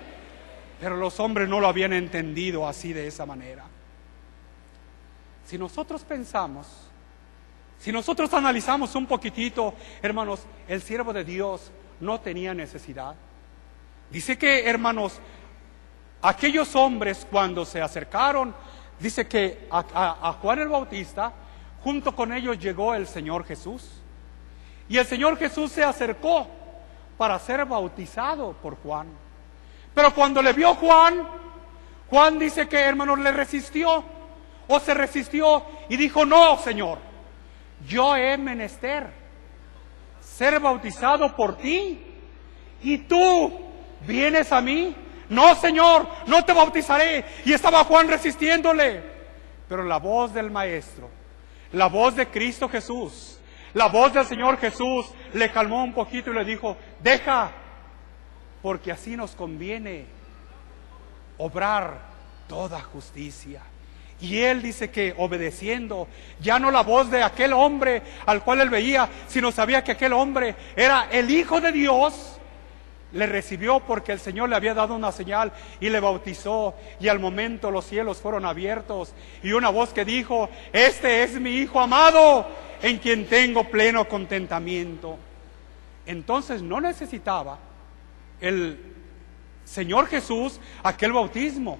pero los hombres no lo habían entendido así, de esa manera. Si nosotros pensamos, si nosotros analizamos un poquitito, hermanos, el siervo de Dios no tenía necesidad. Dice que, hermanos, aquellos hombres cuando se acercaron, dice que a Juan el Bautista, junto con ellos llegó el Señor Jesús. Y el Señor Jesús se acercó para ser bautizado por Juan. Pero cuando le vio Juan dice que, hermanos, le resistió, o se resistió, y dijo, no, Señor, yo he menester ser bautizado por ti, y tú vienes a mí. No, Señor, no te bautizaré. Y estaba Juan resistiéndole. Pero la voz del Maestro, la voz de Cristo Jesús, la voz del Señor Jesús le calmó un poquito y le dijo, deja, porque así nos conviene obrar toda justicia. Y él dice que obedeciendo, ya no la voz de aquel hombre al cual él veía, sino sabía que aquel hombre era el Hijo de Dios, le recibió porque el Señor le había dado una señal y le bautizó. Y al momento los cielos fueron abiertos y una voz que dijo: este es mi Hijo amado, en quien tengo pleno contentamiento. Entonces no necesitaba el Señor Jesús aquel bautismo,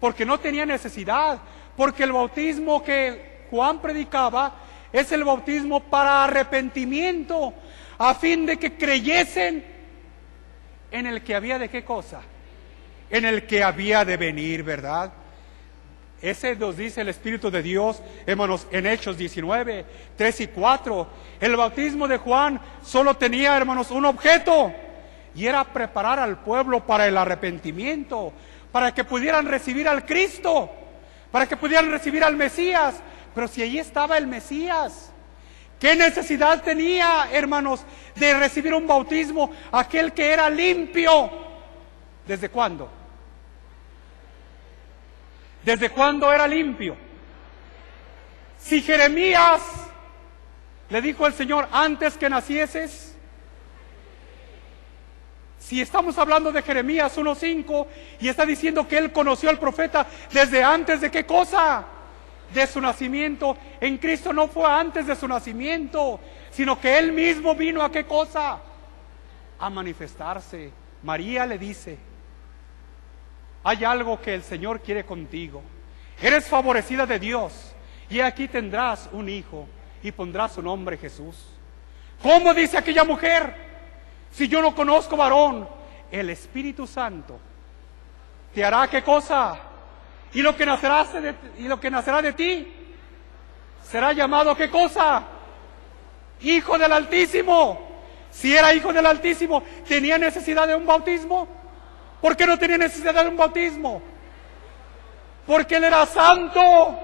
porque no tenía necesidad, porque el bautismo que Juan predicaba es el bautismo para arrepentimiento, a fin de que creyesen en el que había de qué cosa, en el que había de venir, ¿verdad? Ese nos dice el Espíritu de Dios, hermanos, en Hechos 19, 3 y 4. El bautismo de Juan solo tenía, hermanos, un objeto, y era preparar al pueblo para el arrepentimiento, para que pudieran recibir al Cristo, para que pudieran recibir al Mesías. Pero si allí estaba el Mesías, ¿qué necesidad tenía, hermanos, de recibir un bautismo aquel que era limpio? ¿Desde cuándo? ¿Desde cuándo era limpio? Si Jeremías le dijo al Señor: antes que nacieses. Si estamos hablando de Jeremías 1:5 y está diciendo que él conoció al profeta desde antes de qué cosa, de su nacimiento. En Cristo no fue antes de su nacimiento, sino que él mismo vino a qué cosa, a manifestarse. María le dice: hay algo que el Señor quiere contigo, eres favorecida de Dios, y aquí tendrás un hijo y pondrás su nombre Jesús. ¿Cómo dice aquella mujer? Si yo no conozco varón, el Espíritu Santo te hará qué cosa, y lo que nacerá de ti será llamado qué cosa, Hijo del Altísimo. Si era Hijo del Altísimo, ¿tenía necesidad de un bautismo? ¿Por qué no tenía necesidad de un bautismo? Porque él era santo,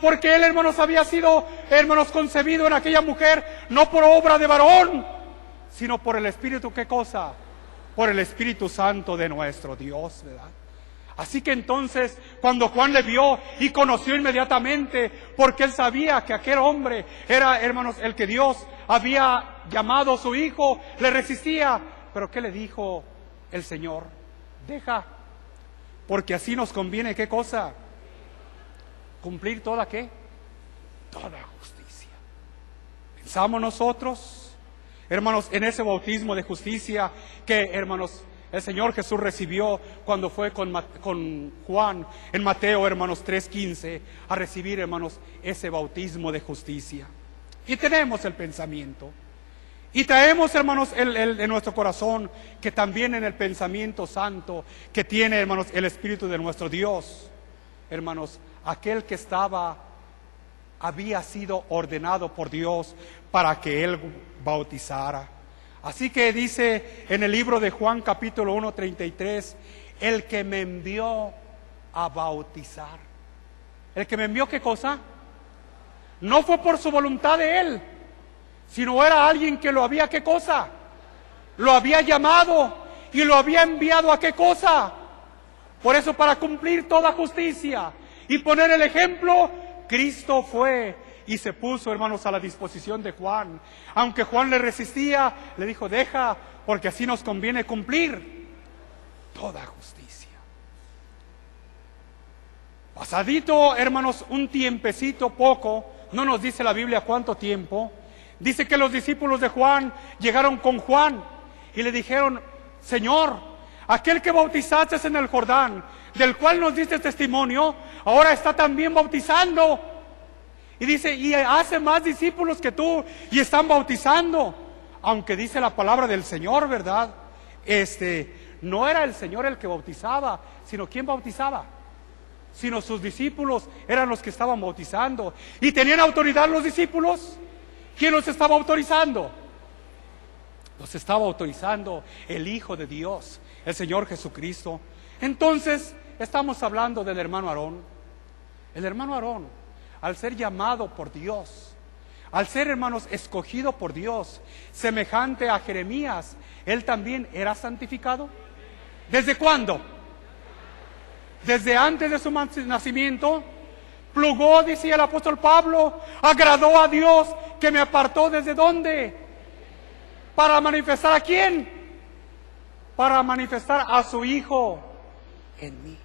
porque él, hermanos, había sido, hermanos, concebido en aquella mujer, no por obra de varón, sino por el Espíritu, ¿qué cosa? Por el Espíritu Santo de nuestro Dios, ¿verdad? Así que entonces, cuando Juan le vio y conoció inmediatamente, porque él sabía que aquel hombre era, hermanos, el que Dios había llamado su hijo, le resistía. Pero ¿qué le dijo el Señor? Deja, porque así nos conviene, ¿qué cosa? Cumplir toda, ¿qué? Toda justicia. Pensamos nosotros, hermanos, en ese bautismo de justicia que, hermanos, el Señor Jesús recibió cuando fue con Juan en Mateo, hermanos, 3:15, a recibir, hermanos, ese bautismo de justicia. Y tenemos el pensamiento, y traemos, hermanos, en nuestro corazón, que también en el pensamiento santo que tiene, hermanos, el Espíritu de nuestro Dios, hermanos, aquel que había sido ordenado por Dios para que él bautizara. Así que dice en el libro de Juan capítulo 1:33, el que me envió a bautizar. ¿El que me envió qué cosa? No fue por su voluntad de él, sino era alguien que lo había qué cosa, lo había llamado y lo había enviado a qué cosa. Por eso, para cumplir toda justicia y poner el ejemplo, Cristo fue y se puso, hermanos, a la disposición de Juan. Aunque Juan le resistía, le dijo: deja, porque así nos conviene cumplir toda justicia. Pasadito, hermanos, un tiempecito poco, no nos dice la Biblia cuánto tiempo, dice que los discípulos de Juan llegaron con Juan y le dijeron: Señor, aquel que bautizaste en el Jordán, del cual nos diste testimonio, ahora está también bautizando. Y dice, y hace más discípulos que tú, y están bautizando. Aunque dice la palabra del Señor, ¿verdad? No era el Señor el que bautizaba, sino ¿quién bautizaba? Sino sus discípulos eran los que estaban bautizando. ¿Y tenían autoridad los discípulos? ¿Quién los estaba autorizando? Los estaba autorizando el Hijo de Dios, el Señor Jesucristo. Entonces, estamos hablando del hermano Aarón. El hermano Aarón, al ser llamado por Dios, al ser, hermanos, escogido por Dios, semejante a Jeremías, él también era santificado. ¿Desde cuándo? ¿Desde antes de su nacimiento? plugó, decía el apóstol Pablo, agradó a Dios que me apartó ¿desde dónde? ¿Para manifestar a quién? Para manifestar a su Hijo en mí.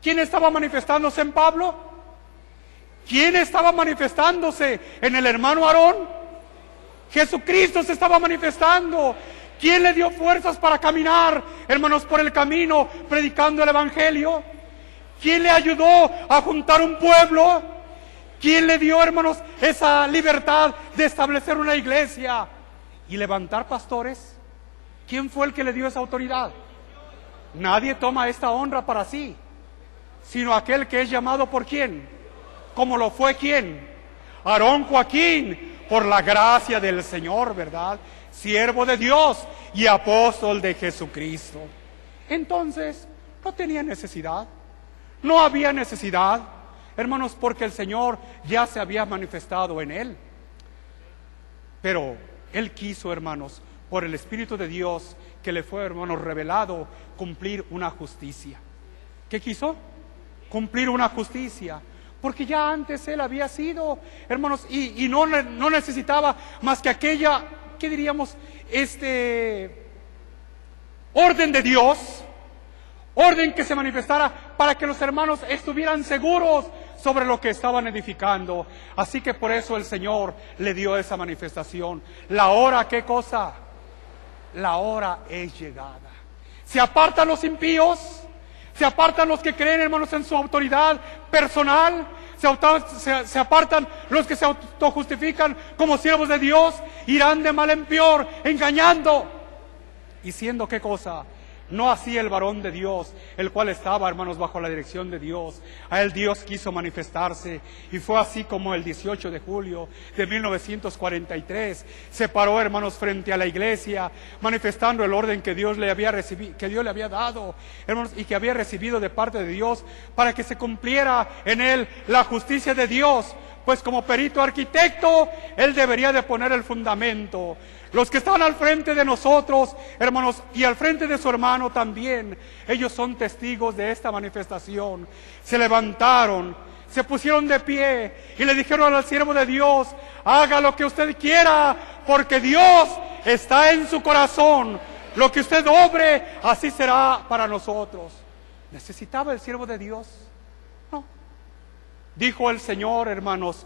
¿Quién estaba manifestándose en Pablo? ¿Quién estaba manifestándose en el hermano Aarón? Jesucristo se estaba manifestando. ¿Quién le dio fuerzas para caminar, hermanos, por el camino, predicando el Evangelio? ¿Quién le ayudó a juntar un pueblo? ¿Quién le dio, hermanos, esa libertad de establecer una iglesia y levantar pastores? ¿Quién fue el que le dio esa autoridad? Nadie toma esta honra para sí, sino aquel que es llamado por quién, como lo fue quién, Aarón Joaquín, por la gracia del Señor, ¿verdad? Siervo de Dios y apóstol de Jesucristo. Entonces, no tenía necesidad, no había necesidad, hermanos, porque el Señor ya se había manifestado en él. Pero él quiso, hermanos, por el Espíritu de Dios que le fue, hermanos, revelado, cumplir una justicia. ¿Qué quiso? Cumplir una justicia. Porque ya antes él había sido, hermanos, y no necesitaba más que aquella, ¿qué diríamos? Orden de Dios, orden que se manifestara para que los hermanos estuvieran seguros sobre lo que estaban edificando. Así que por eso el Señor le dio esa manifestación. La hora, ¿qué cosa? La hora es llegada. Se apartan los impíos, se apartan los que creen, hermanos, en su autoridad personal, se apartan los que se autojustifican como siervos de Dios, irán de mal en peor, engañando y siendo ¿qué cosa? No así el varón de Dios, el cual estaba, hermanos, bajo la dirección de Dios. A él Dios quiso manifestarse, y fue así como el 18 de julio de 1943 se paró, hermanos, frente a la iglesia, manifestando el orden que Dios le había dado, hermanos, y que había recibido de parte de Dios, para que se cumpliera en él la justicia de Dios. Pues como perito arquitecto, él debería de poner el fundamento. Los que están al frente de nosotros, hermanos, y al frente de su hermano también, ellos son testigos de esta manifestación. Se levantaron, se pusieron de pie y le dijeron al siervo de Dios: haga lo que usted quiera, porque Dios está en su corazón. Lo que usted obre, así será para nosotros. ¿Necesitaba el siervo de Dios? No. Dijo el Señor, hermanos,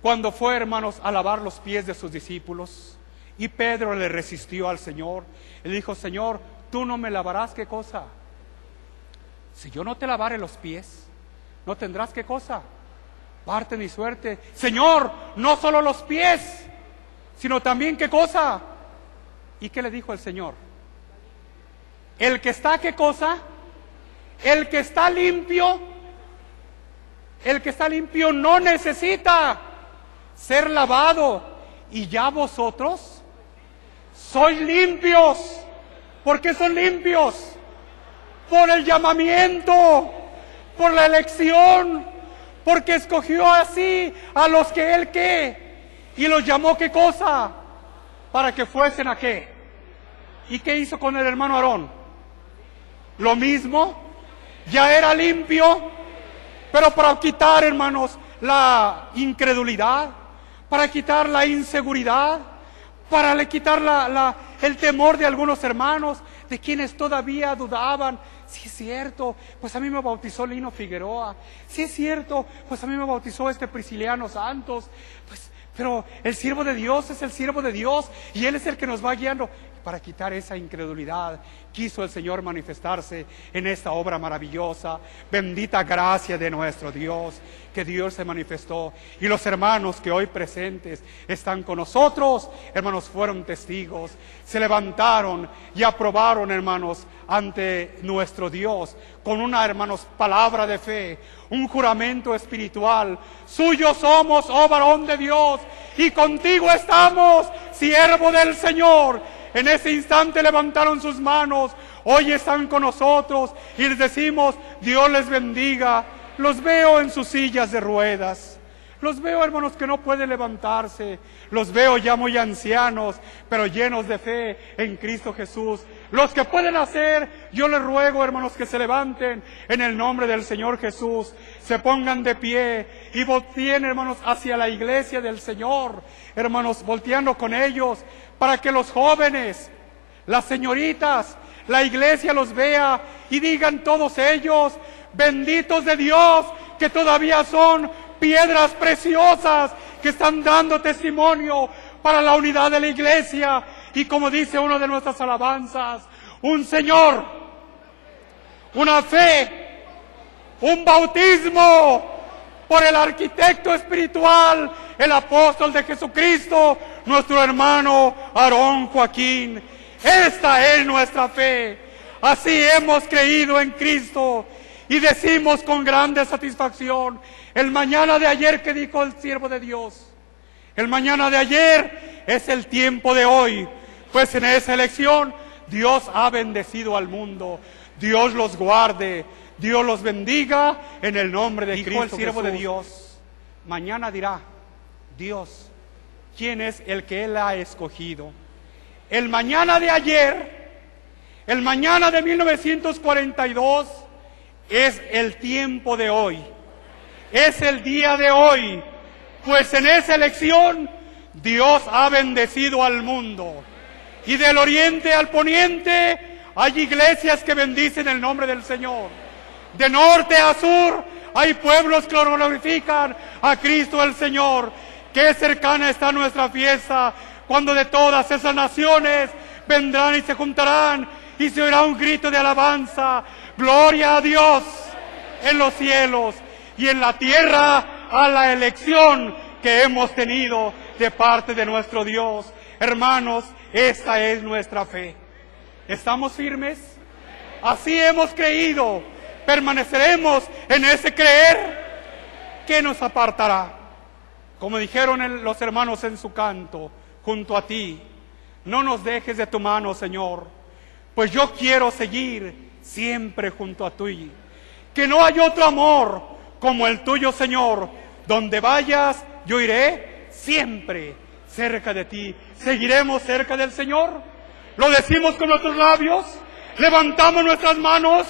cuando fue, hermanos, a lavar los pies de sus discípulos, y Pedro le resistió al Señor, le dijo: Señor, tú no me lavarás, ¿qué cosa? Si yo no te lavare los pies, no tendrás, ¿qué cosa? Parte ni suerte. Señor, no solo los pies, sino también, ¿qué cosa? ¿Y qué le dijo el Señor? El que está, ¿qué cosa? El que está limpio no necesita ser lavado, y ya vosotros sois limpios. ¿Por qué son limpios? Por el llamamiento, por la elección, porque escogió así a los que él ¿qué? Y los llamó, ¿qué cosa? Para que fuesen ¿a qué? ¿Y qué hizo con el hermano Aarón? Lo mismo, ya era limpio, pero para quitar, hermanos, la incredulidad, para quitar la inseguridad, para quitar el temor de algunos hermanos, de quienes todavía dudaban. Sí es cierto, pues a mí me bautizó Lino Figueroa. Sí es cierto, pues a mí me bautizó Prisciliano Santos. Pues, pero el siervo de Dios es el siervo de Dios, y Él es el que nos va guiando. Para quitar esa incredulidad, quiso el Señor manifestarse en esta obra maravillosa. Bendita gracia de nuestro Dios, que Dios se manifestó. Y los hermanos que hoy presentes están con nosotros, hermanos, fueron testigos. Se levantaron y aprobaron, hermanos, ante nuestro Dios, con una, hermanos, palabra de fe, un juramento espiritual. Suyos somos, oh varón de Dios, y contigo estamos, siervo del Señor. En ese instante levantaron sus manos. Hoy están con nosotros y les decimos: Dios les bendiga. Los veo en sus sillas de ruedas, Los veo, hermanos, que no pueden levantarse. Los veo ya muy ancianos, pero llenos de fe en Cristo Jesús. Los que pueden hacer, yo les ruego, hermanos, que se levanten en el nombre del Señor Jesús. Se pongan de pie y volteen, hermanos, hacia la iglesia del Señor. Hermanos, volteando con ellos para que los jóvenes, las señoritas, la iglesia los vea y digan todos ellos: benditos de Dios, que todavía son piedras preciosas que están dando testimonio para la unidad de la iglesia. Y como dice una de nuestras alabanzas, un Señor, una fe, un bautismo por el arquitecto espiritual, el apóstol de Jesucristo, nuestro hermano Aarón Joaquín. Esta es nuestra fe. Así hemos creído en Cristo y decimos con grande satisfacción: el mañana de ayer que dijo el siervo de Dios, el mañana de ayer es el tiempo de hoy, pues en esa elección Dios ha bendecido al mundo. Dios los guarde, Dios los bendiga en el nombre de Cristo. Dijo el siervo de Dios: mañana dirá Dios quién es el que Él ha escogido. El mañana de ayer, el mañana de 1942, es el tiempo de hoy. Es el día de hoy, pues en esa elección Dios ha bendecido al mundo. Y del oriente al poniente hay iglesias que bendicen el nombre del Señor. De norte a sur hay pueblos que glorifican a Cristo el Señor. Qué cercana está nuestra fiesta, cuando de todas esas naciones vendrán y se juntarán y se oirá un grito de alabanza: gloria a Dios en los cielos, y en la tierra a la elección que hemos tenido de parte de nuestro Dios. Hermanos, esta es nuestra fe. ¿Estamos firmes? Así hemos creído. ¿Permaneceremos en ese creer? ¿Qué nos apartará? Como dijeron los hermanos en su canto, junto a ti, no nos dejes de tu mano, Señor, pues yo quiero seguir siempre junto a ti. Que no hay otro amor como el tuyo, Señor. Donde vayas, yo iré siempre cerca de ti. ¿Seguiremos cerca del Señor? ¿Lo decimos con nuestros labios? ¿Levantamos nuestras manos?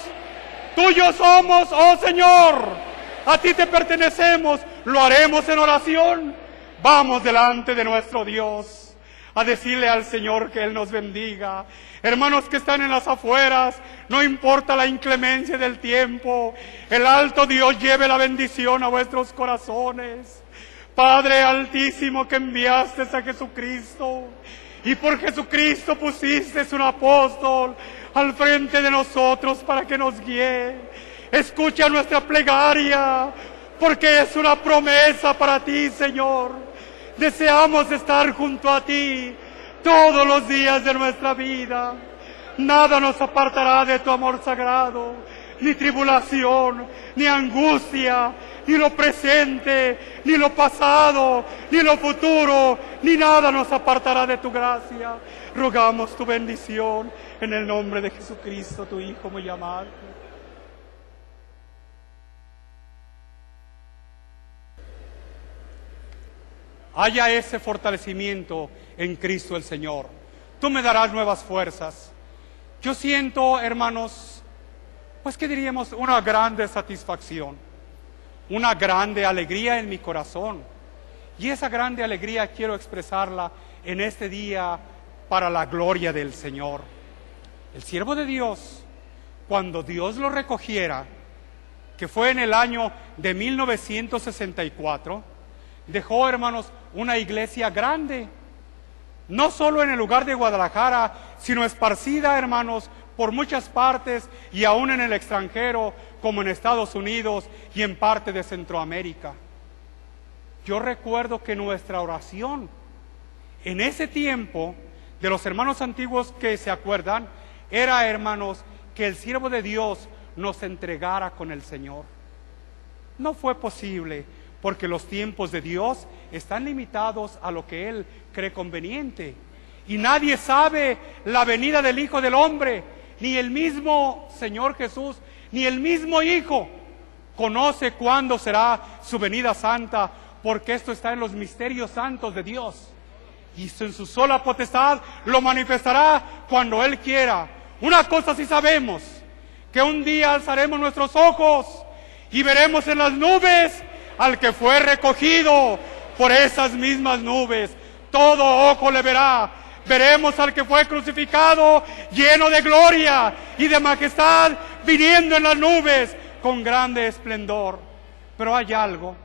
Tuyos somos, oh Señor. A ti te pertenecemos. ¿Lo haremos en oración? Vamos delante de nuestro Dios a decirle al Señor que Él nos bendiga. Hermanos que están en las afueras, no importa la inclemencia del tiempo, el alto Dios lleve la bendición a vuestros corazones. Padre altísimo, que enviaste a Jesucristo, y por Jesucristo pusiste un apóstol al frente de nosotros para que nos guíe. Escucha nuestra plegaria, porque es una promesa para ti, Señor. Deseamos estar junto a ti todos los días de nuestra vida. Nada nos apartará de tu amor sagrado, ni tribulación, ni angustia, ni lo presente, ni lo pasado, ni lo futuro, ni nada nos apartará de tu gracia. Rogamos tu bendición en el nombre de Jesucristo, tu Hijo muy amado. Haya ese fortalecimiento en Cristo el Señor. Tú me darás nuevas fuerzas. Yo siento, hermanos, pues ¿qué diríamos? Una grande satisfacción, una grande alegría en mi corazón. Y esa grande alegría quiero expresarla en este día para la gloria del Señor. El siervo de Dios, cuando Dios lo recogiera, que fue en el año de 1964, dejó, hermanos, una iglesia grande, no solo en el lugar de Guadalajara, sino esparcida, hermanos, por muchas partes y aún en el extranjero, como en Estados Unidos y en parte de Centroamérica. Yo recuerdo que nuestra oración en ese tiempo, de los hermanos antiguos que se acuerdan, era, hermanos, que el siervo de Dios nos entregara con el Señor. No fue posible, porque los tiempos de Dios están limitados a lo que Él cree conveniente. Y nadie sabe la venida del Hijo del Hombre, ni el mismo Señor Jesús, ni el mismo Hijo conoce cuándo será su venida santa, porque esto está en los misterios santos de Dios. Y en su sola potestad lo manifestará cuando Él quiera. Una cosa sí sabemos, que un día alzaremos nuestros ojos y veremos en las nubes al que fue recogido por esas mismas nubes. Todo ojo le verá. Veremos al que fue crucificado lleno de gloria y de majestad, viniendo en las nubes con grande esplendor. Pero hay algo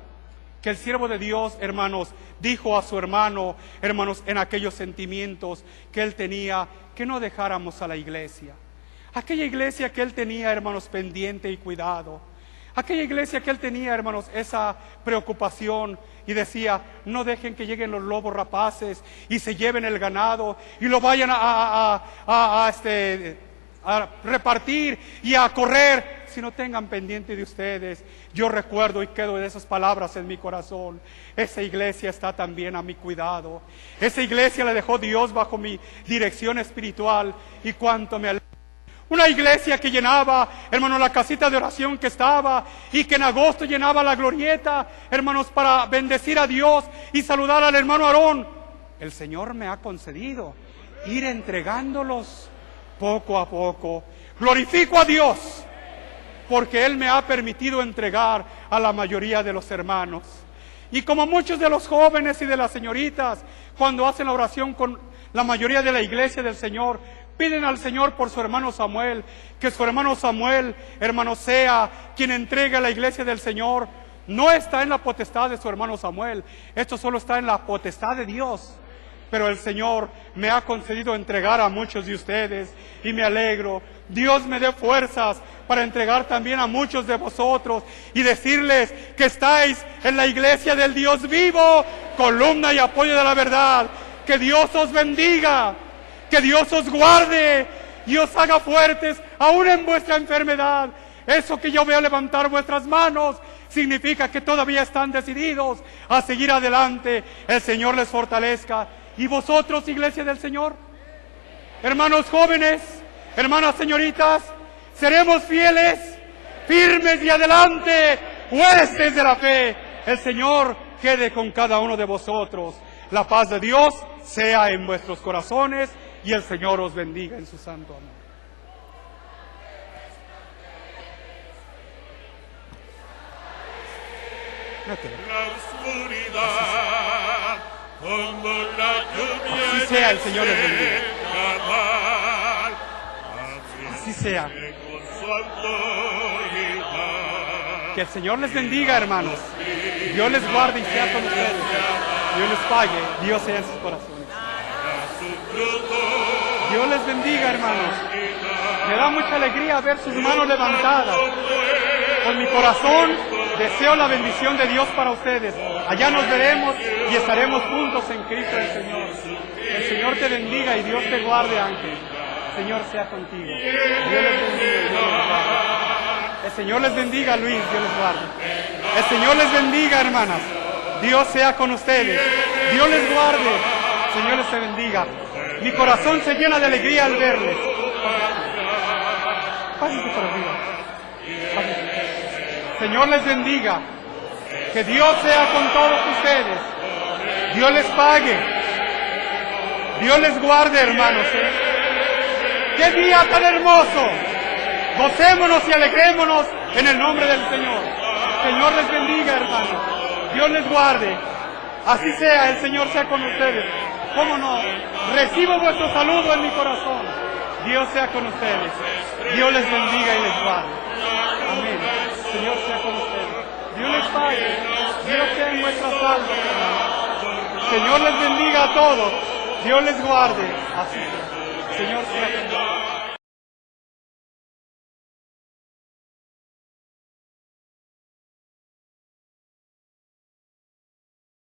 que el siervo de Dios, hermanos, dijo a su hermano, hermanos, en aquellos sentimientos que él tenía, que no dejáramos a la iglesia. Aquella iglesia que él tenía, hermanos, pendiente y cuidado. Aquella iglesia que él tenía, hermanos, esa preocupación, y decía, no dejen que lleguen los lobos rapaces y se lleven el ganado y lo vayan a repartir y a correr, sino tengan pendiente de ustedes. Yo recuerdo y quedo de esas palabras en mi corazón. Esa iglesia está también a mi cuidado. Esa iglesia la dejó Dios bajo mi dirección espiritual, y cuánto me alegra. Una iglesia que llenaba, hermanos, la casita de oración que estaba, y que en agosto llenaba la glorieta, hermanos, para bendecir a Dios y saludar al hermano Aarón. El Señor me ha concedido ir entregándolos poco a poco. Glorifico a Dios porque Él me ha permitido entregar a la mayoría de los hermanos. Y como muchos de los jóvenes y de las señoritas, cuando hacen la oración con la mayoría de la iglesia del Señor, piden al Señor por su hermano Samuel, que su hermano Samuel, hermano, sea quien entregue a la iglesia del Señor. No está en la potestad de su hermano Samuel, esto solo está en la potestad de Dios. Pero el Señor me ha concedido entregar a muchos de ustedes, y me alegro. Dios me dé fuerzas para entregar también a muchos de vosotros y decirles que estáis en la iglesia del Dios vivo, columna y apoyo de la verdad. Que Dios os bendiga, que Dios os guarde y os haga fuertes aún en vuestra enfermedad. Eso que yo veo levantar vuestras manos significa que todavía están decididos a seguir adelante. El Señor les fortalezca. ¿Y vosotros, iglesia del Señor? Hermanos jóvenes, hermanas señoritas, seremos fieles, firmes y adelante, huestes de la fe. El Señor quede con cada uno de vosotros. La paz de Dios sea en vuestros corazones, y el Señor os bendiga en su santo amor. La oscuridad, como la lluvia. Así sea, el Señor les bendiga. Así sea. Que el Señor les bendiga, hermanos. Dios les guarde y sea con ustedes. Dios les pague, Dios sea en sus corazones. Dios les bendiga, hermanos. Me da mucha alegría ver sus manos levantadas. Con mi corazón deseo la bendición de Dios para ustedes. Allá nos veremos y estaremos juntos en Cristo el Señor. El Señor te bendiga y Dios te guarde, ángel. El Señor sea contigo. Dios les bendiga y Dios les guarde. El Señor les bendiga, Luis, Dios les guarde. El Señor les bendiga, hermanas. Dios sea con ustedes. Dios les guarde. El Señor les bendiga. Mi corazón se llena de alegría al verles. Pásense por arriba. Pásense. Señor les bendiga. Que Dios sea con todos ustedes. Dios les pague. Dios les guarde, hermanos. ¡Qué día tan hermoso! Gocémonos y alegrémonos en el nombre del Señor. Señor les bendiga, hermanos. Dios les guarde. Así sea, el Señor sea con ustedes. ¿Cómo no? Recibo vuestro saludo en mi corazón. Dios sea con ustedes. Dios les bendiga y les guarde. Amén. Señor sea con ustedes. Dios les pague. Dios sea en vuestras almas. Señor les bendiga a todos. Dios les guarde. Así sea. Señor sea con ustedes.